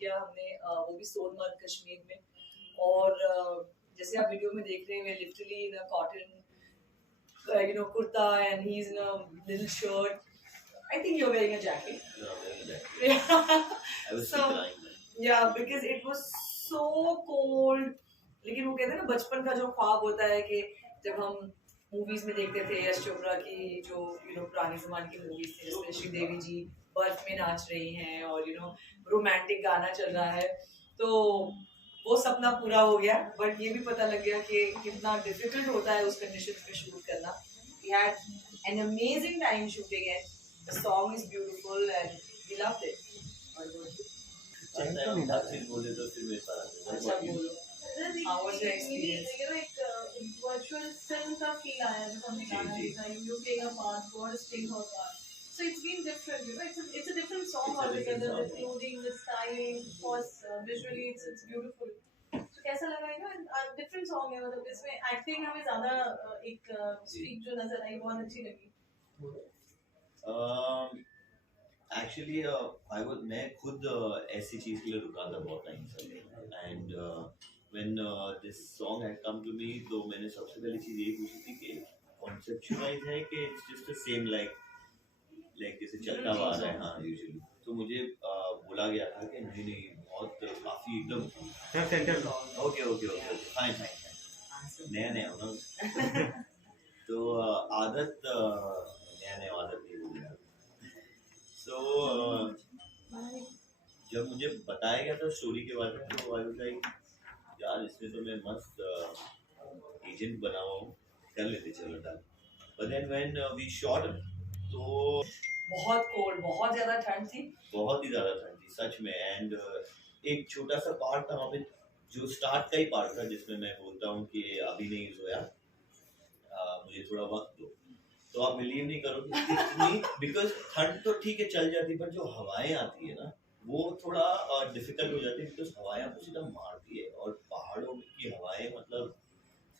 किया हमने, वो भी सोनमर्ग कश्मीर में। और जैसे आप वीडियो में देख रहे हैं, literally in a cotton kurta, and he's in a little shirt. I think you're wearing a jacket. No, I'm wearing a jacket. Yeah. I was So, crying. yeah, because it was so cold. लेकिन वो कहते हैं ना, बचपन का जो ख्वाब होता है कि जब हम मूवीज में देखते थे यश चोपड़ा की जो पुराने जमाने की मूवीज थी, जिसमें श्रीदेवी जी बर्फ में नाच रही हैं और रोमांटिक गाना चल रहा है, तो वो सपना पूरा हो गया। बट ये भी पता लग गया कि कितना डिफिकल्ट होता है उस कंडीशंस में शूट करना। We had an amazing time shooting it. The song is beautiful and we loved it. अच्छा बोलो, how was your experience? एक virtual film का feel आया जब हमने गाना देखा, you playing a part, God is playing her part. So it's been different, it's a different song altogether. The clothing, the styling, of course, visually it's beautiful. So कैसा लगा different song है, मतलब इसमें acting हमें ज़्यादा एक streak जो नजर आई बहुत अच्छी लगी. एक्चुअली मैं खुद ऐसी चीज़ के लिए रुका था बहुत टाइम से, and when this song had come to me, तो मैंने सबसे पहली चीज़ यही पूछी थी कि कॉन्सेप्चुअलाइज है कि it's just the same like जैसे चलता हुआ आ रहा है। हाँ, यूजुअली तो मुझे बोला गया था कि नहीं बहुत काफ़ी एकदम ओके फाइन नया हो ना तो आदत नया आदत नहीं हो गया। तो जब मुझे बताया गया था स्टोरी के बारे में, तो आई वाज लाइक यार इसमें तो मैं मस्त एजेंट बना हुआ हूँ, कर लेते चलो डाल। But then when we shot, तो बहुत कोल्ड, बहुत ज्यादा ठंड थी, बहुत ही ज्यादा ठंड थी सच में। एंड एक छोटा सा पार्ट था वहाँ पे, जो स्टार्ट का ही पार्ट था, जिसमें मैं बोलता हूँ कि अभी नहीं सोया, मुझे थोड़ा वक्त दो। तो आप बिलीव नहीं करोगे इतनी, बिकॉज ठंड तो ठीक है चल जाती, पर जो हवाएं आती है ना वो थोड़ा डिफिकल्ट हो जाती है, बिकॉज हवाएं आपको सीधा मारती है, और पहाड़ों की हवाएं मतलब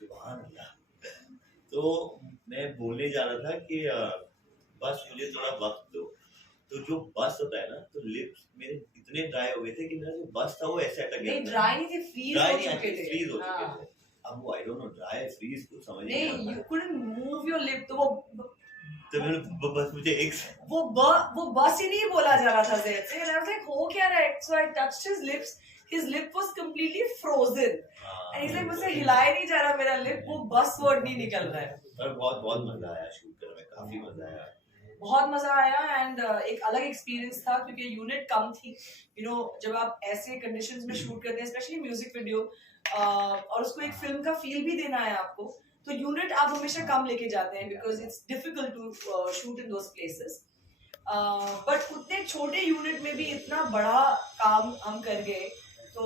सुभान अल्लाह। तो मैं बोलने जा रहा था कि बस मुझे थोड़ा वक्त दो। तो जो बस होता है ना, तो लिप्स मेरे इतने ड्राई हो गए थे कि मेरा जो बस था वो ऐसे अटक गया। नहीं ड्राई नहीं थे, फ्रीज हो चुके थे। अब वो I don't know dry freeze कुछ समझ नहीं, you couldn't move your lip, तो मैंने बस मुझे एक वो बस ही नहीं बोला जा रहा था ज़ैद से, and I was like हो क्या रहा है? So I touched his lip was completely frozen, and he's like मुझसे हिलाया नहीं जा रहा मेरा lip, वो बस वर्ड नहीं निकल रहा है। पर बहुत मजा आया शूट करने में, काफी मजा आया, बहुत मजा आया। एंड एक अलग एक्सपीरियंस था क्योंकि यूनिट कम थी। जब आप ऐसे कंडीशंस में शूट करते हैं, स्पेशली म्यूजिक वीडियो, और उसको एक फिल्म का फील भी देना है आपको, तो यूनिट आप हमेशा कम लेके जाते हैं because it's difficult to shoot in those places. But उतने छोटे यूनिट में भी इतना बड़ा काम हम कर गए, तो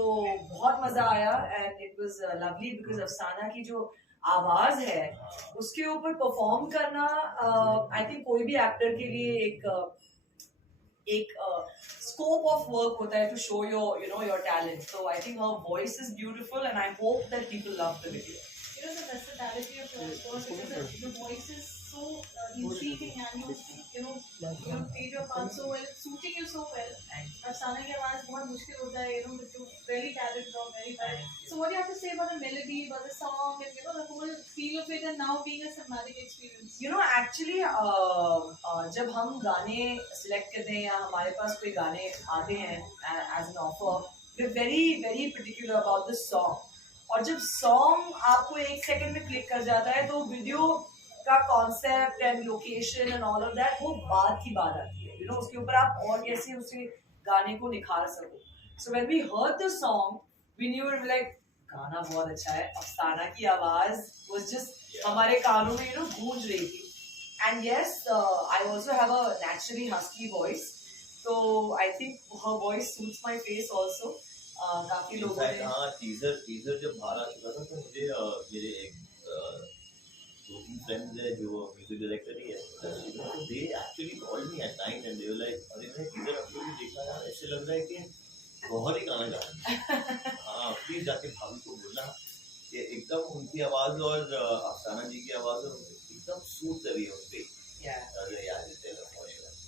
बहुत मजा आया। And it was lovely because अफसाना की जो आवाज है उसके ऊपर परफॉर्म करना, आई थिंक कोई भी एक्टर के लिए एक स्कोप ऑफ वर्क होता है to show your talent. So I think her voice is beautiful and I hope that people love the video. The versatility of your voice, because the voice is so intriguing, and you played your part so well, suiting you so well. Afsana की आवाज बहुत मुश्किल होता है, but you really carried it off very well. So what do you have to say about the melody, about the song, and the whole feel of it, and now being a cinematic experience? Actually, जब हम गाने select करते हैं या हमारे पास कोई गाने आते हैं as an offer, we're very very particular about the song. और जब सॉन्ग आपको एक सेकंड में क्लिक कर जाता है, तो वीडियो का concept and location and all of that वो बाद की बात आती है। उसके ऊपर आप और कैसे उसे गाने को निखार सको। So when we heard the song, we knew it like गाना बहुत अच्छा है। अफसाना की आवाज वाज जस्ट हमारे कानों में गूंज रही थी। And yes, I also have a naturally husky voice, so I think her voice suits my face also. काफी लोगों ने टीजर जब बाहर आ चुका था, तो मुझे मेरे एक 2-3 फ्रेंड्स है जो म्यूजिक डायरेक्टर ही है, they actually called me at night and they were like, अरे मैं टीजर आपने देखा यार, ऐसे लग रहा है कि बहुत ही गाना गा रहे हैं। हाँ प्लीज जाके भाभी को बोलना कि एकदम उनकी आवाज और अफसाना जी की आवाज एकदम सूट कर रही है उनपे। अरे यार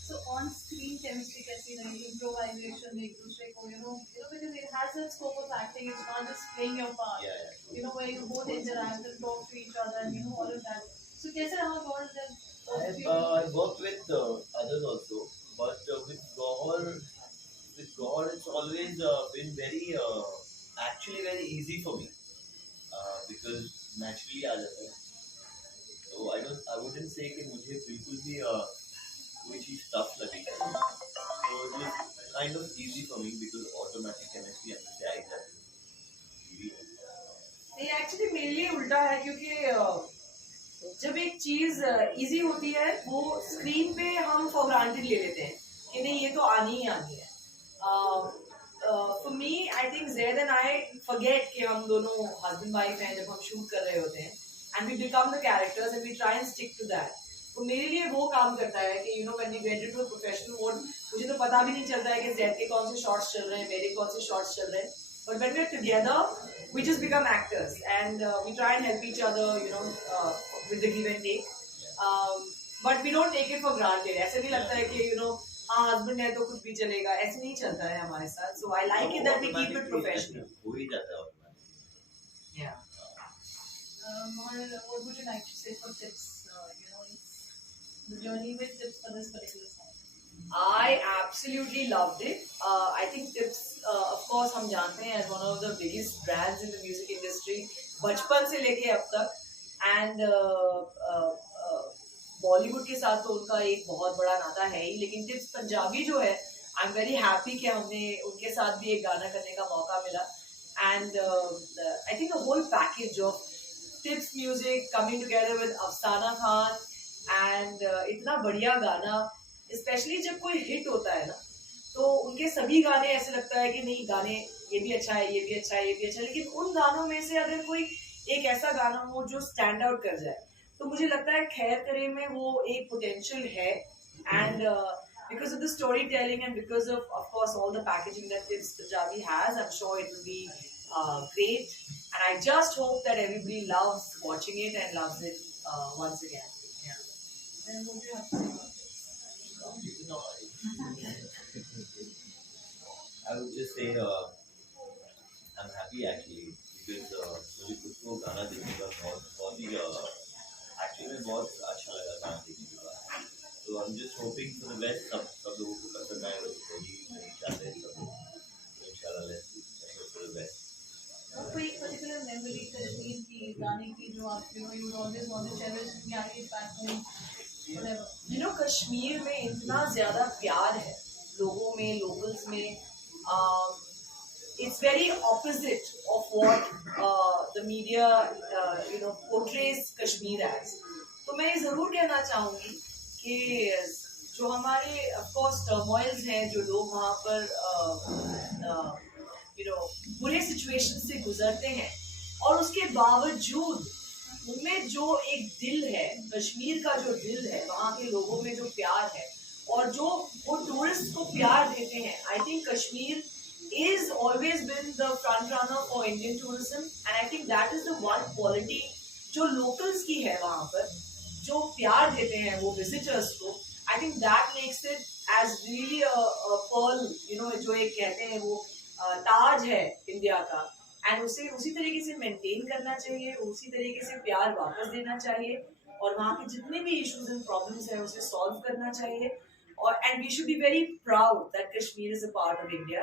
So on screen chemistry कैसी रही, improvisation एक दूसरे को, with different scope of acting. It's not just playing your part. Yeah. You know, where you both interact and talk to each other and, you know, all of that. So, कैसे रहा गौर जब both of you? I worked with others also, but with God, it's always been very, actually very easy for me because naturally आ जाता है. So I wouldn't say कि मुझे बिल्कुल भी कोई चीज tough लगी. So it was kind of easy for me because automatic chemistry अंदर से आ ही जाती है. नहीं एक्चुअली मेरे लिए उल्टा है क्योंकि जब एक चीज इजी होती है वो स्क्रीन पे हम फॉर ग्रांटेड ले लेते हैं कि नहीं ये तो आनी ही आनी है. For me I think zaid and I forget कि हम दोनों हस्बैंड वाइफ हैं जब हम शूट कर रहे होते हैं and we become the characters and we try and stick to that. तो मेरे लिए वो काम करता है कि you know when we get into a professional mode मुझे तो पता भी नहीं चलता है कि ज़ैद के कौन से शॉट्स चल रहे हैं मेरे कौन से शॉट्स चल रहे हैं. But when we're together, we just become actors and we try and help each other, you know, with the give and take. But we don't take it for granted. ऐसे नहीं लगता है कि you know, हाँ husband है तो कुछ भी चलेगा. ऐसे नहीं चलता है हमारे साथ. So I like it that we keep it professional. हो ही जाता है automatic. Yeah. What would you like to say for tips? You know, it's the journey with tips for this particular song. I absolutely loved it. I think Tips, of course, हम जानते हैं as one of the biggest brands in the music industry, बचपन से लेके अब तक, and Bollywood के साथ तो उनका एक बहुत बड़ा नाता है ही. लेकिन टिप्स पंजाबी जो है, आई एम वेरी हैप्पी कि हमने उनके साथ भी एक गाना करने का मौका मिला. And I think the whole package of Tips music coming together with अफसाना खान and इतना बढ़िया गाना. स्पेशली जब कोई हिट होता है ना तो उनके सभी गाने ऐसे लगता है कि नहीं गाने ये भी अच्छा है ये भी अच्छा है ये भी अच्छा है. लेकिन उन गानों में से अगर कोई एक ऐसा गाना हो जो स्टैंड आउट कर जाए तो मुझे लगता है खैर करे में वो एक पोटेंशियल है. And because of the story telling and because of course all the packaging that Tips Punjabi has, I'm sure it will be great and I just hope that everybody loves watching it and loves it once again. Yeah. Then what do you have to say about this? I would just say I'm happy actually because मुझे खुद को गाना देखने का बहुत ही actually में बहुत अच्छा लगा गाना देखने के बाद. So I'm just hoping for the best. सब लोगों को पसंद आए वही चाहते हैं सब लोग. तो इंशाल्लाह let's hope for the best. कोई particular memory कश्मीर की गाने की जो आप you would always want to cherish, carry it back home, whatever. You know, Kashmir में इतना ज़्यादा प्यार है लोगों में, locals में. It's very opposite of what the media, you know, portrays Kashmir as. तो मैं ये ज़रूर कहना चाहूँगी कि जो हमारे of course turmoils हैं, जो लोग वहाँ पर you know बुरे सिचुएशन से गुजरते हैं और उसके बावजूद उनमें जो एक दिल है, कश्मीर का जो दिल है, वहाँ के लोगों में जो प्यार है और जो वो टूरिस्ट को प्यार देते हैं. I think Kashmir is always been the front runner for Indian tourism and I think that is the one quality जो locals की है वहाँ पर, जो प्यार देते हैं वो visitors को. I think that makes it as really a pearl, you know, जो एक कहते हैं वो ताज है इंडिया का. एंड उसे उसी तरीके से मेंटेन करना चाहिए, उसी तरीके से प्यार वापस देना चाहिए और वहाँ के जितने भी इश्यूज एंड प्रॉब्लम्स हैं उसे सॉल्व करना चाहिए. और and we should be very proud that Kashmir is a part of India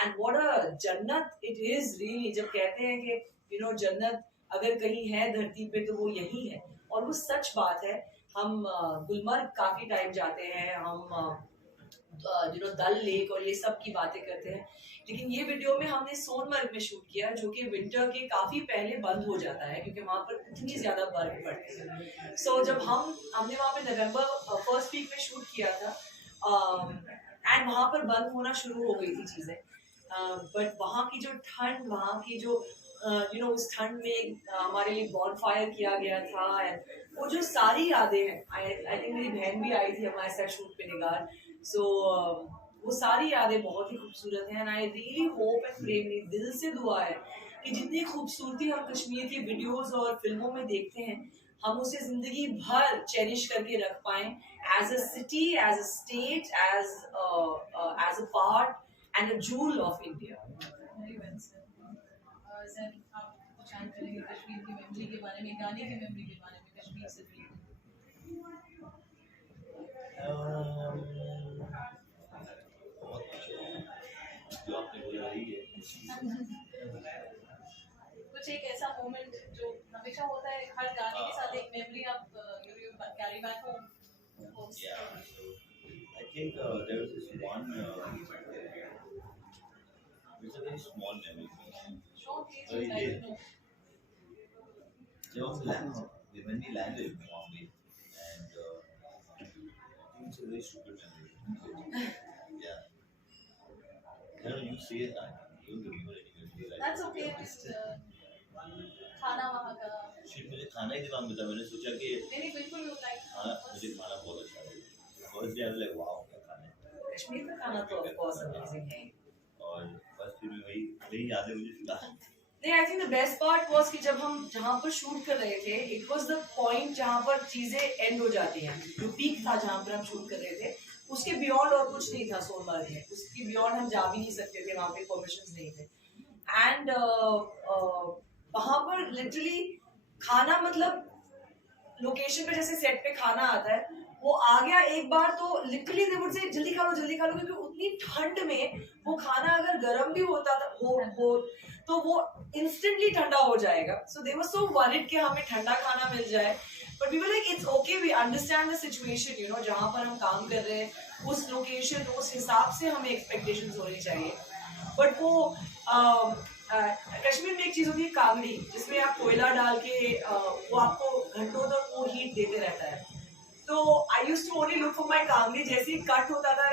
and what a जन्नत इट इज रियली. जब कहते हैं कि यू नो जन्नत अगर कहीं है धरती पे तो वो यही है और वो सच बात है. हम गुलमर्ग काफी टाइम जाते हैं, हम यू नो दल लेक और ये सब की बातें करते हैं. लेकिन ये वीडियो में हमने सोनमर्ग में शूट किया जो कि विंटर के काफी पहले बंद हो जाता है क्योंकि वहाँ पर इतनी ज्यादा बर्फ पड़ती है. सो जब हमने वहाँ पे नवंबर फर्स्ट वीक में शूट किया था एंड वहाँ पर बंद होना शुरू हो गई थी चीजें. बट वहाँ की जो ठंड, वहाँ की जो यू नो उस ठंड में हमारे लिए बॉन फायर किया गया था एंड वो जो सारी यादें हैं. आई थिंक मेरी बहन भी आई थी हमारे साथ शूट पे निगार. सो वो सारी यादें बहुत ही खूबसूरत हैं and I really hope and pray, मेरी दिल से दुआ है कि जितनी खूबसूरती हम कश्मीर की वीडियोस और फिल्मों में देखते हैं हम उसे जिंदगी भर चेरिश करके रख पाएं as a city, as a state, as a part and a jewel of India. Very well said. बारे में, गाने की मेमोरी के बारे में, कश्मीर से भी? बहुत कुछ है जो आपने बोला ही है। कुछ एक ऐसा मोमेंट जो हमेशा होता है हर गाने के साथ, एक मेमोरी आप you carry back home? Yeah, so I think there was this one. It's a very small memory. Sure, please, Very I'd like dear. to know. There was when we landed in Bombay, and I think it's a very stupid memory. Yeah. You say it, you don't remember anything. That's okay. खाना वहाँ का Shit, मुझे खाना ही दिमाग में था. मैंने सोचा कि नहीं बिल्कुल यू लाइक खाना मुझे खाना बहुत अच्छा लगा. First day I was like, wow, क्या खाना है. कश्मीर का खाना तो of course amazing है. और बस फिर वही याद है मुझे फिलहाल. नहीं, I think the best part was कि जब हम जहाँ पर शूट कर रहे थे, it was the point जहाँ पर चीजें end हो जाती हैं. जो peak था जहाँ पर हम शूट कर रहे थे, उसके beyond और कुछ नहीं था सोनमर्ग में. उसके beyond हम जा भी नहीं सकते थे, वहाँ पे permissions नहीं थे. And वहाँ पर लिटरली खाना मतलब लोकेशन पे जैसे सेट पे खाना आता है वो आ गया एक बार तो लिटरली दे वुड से जल्दी खा लो क्योंकि उतनी ठंड में वो खाना अगर गर्म भी होता था हो तो वो इंस्टेंटली ठंडा हो जाएगा. सो दे वर सो वरीड कि हमें ठंडा खाना मिल जाए, but we were like it's okay, we understand the situation, you know, जहाँ पर हम काम कर रहे हैं उस लोकेशन उस हिसाब से हमें एक्सपेक्टेशंस होनी चाहिए. बट वो कश्मीर में एक चीज होती है कांगड़ी, जिसमें आप कोयला डाल के वो आपको घंटों तक वो हीट देते रहता है. तो I used to only look for my कांगड़ी. जैसे ही कट होता था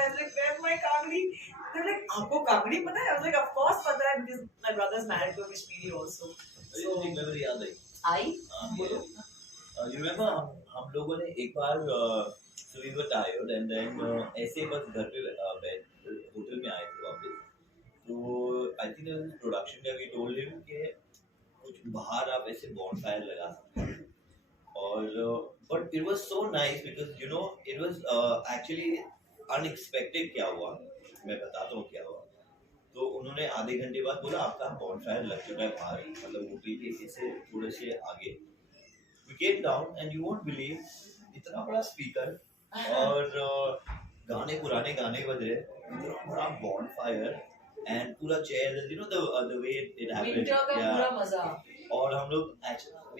माय कांगड़ी, दे लाइक आपको कांगड़ी पता है? I was like of course पता है, because my brother is married to Kashmiri also. So एक मेमोरी याद आई. बोलो. You remember हम लोगों ने एक बार so we were tired and then ऐसे बस घर पे होटल में आए थे वापस. तो आई थिंक प्रोडक्शन का वी टोल्ड हिम कि कुछ बाहर आप ऐसे बॉनफायर लगा सकते हैं. और but it was so nice because you know it was actually unexpected. क्या हुआ मैं बताता हूँ क्या हुआ. तो उन्होंने आधे घंटे बाद बोला आपका बॉनफायर लग चुका है बाहर, मतलब होटल के ऐसे थोड़े से आगे. We came down and you won't believe इतना बड़ा स्पीकर और पुराने गाने बज रहे, इतना बड़ा bonfire and पूरा chair, you know the way it happened. Winter का पूरा मजा. और हम लोग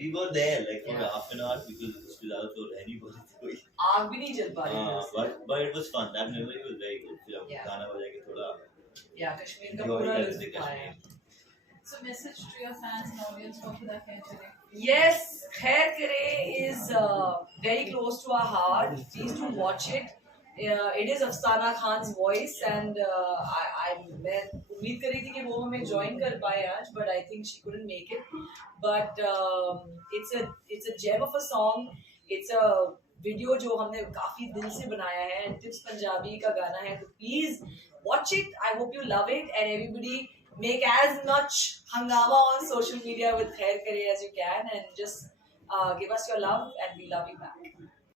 we were there like for half an hour because उसके ज़्यादा तो रह नहीं पाते थे कोई. आग भी नहीं जल पा रही थी. But it was fun. That memory was very good. फिर हम गाना बजा के थोड़ा कश्मीर का पूरा लुत्फ आया. So message to your fans and audience for Khuda Khair Kare. Yes, Khair Kare is very close to our heart. Please do watch it. It is Afsana Khan's voice and मैं उम्मीद कर रही थी कि वो हमें join कर पाए आज, but I think she couldn't make it. But it's a gem of a song. It's a video जो हमने काफी दिल से बनाया है. Tips पंजाबी का गाना है, तो please watch it. I hope you love it and everybody make as much hangama on social media with Khair Kare as you can and just give us your love and we love you back.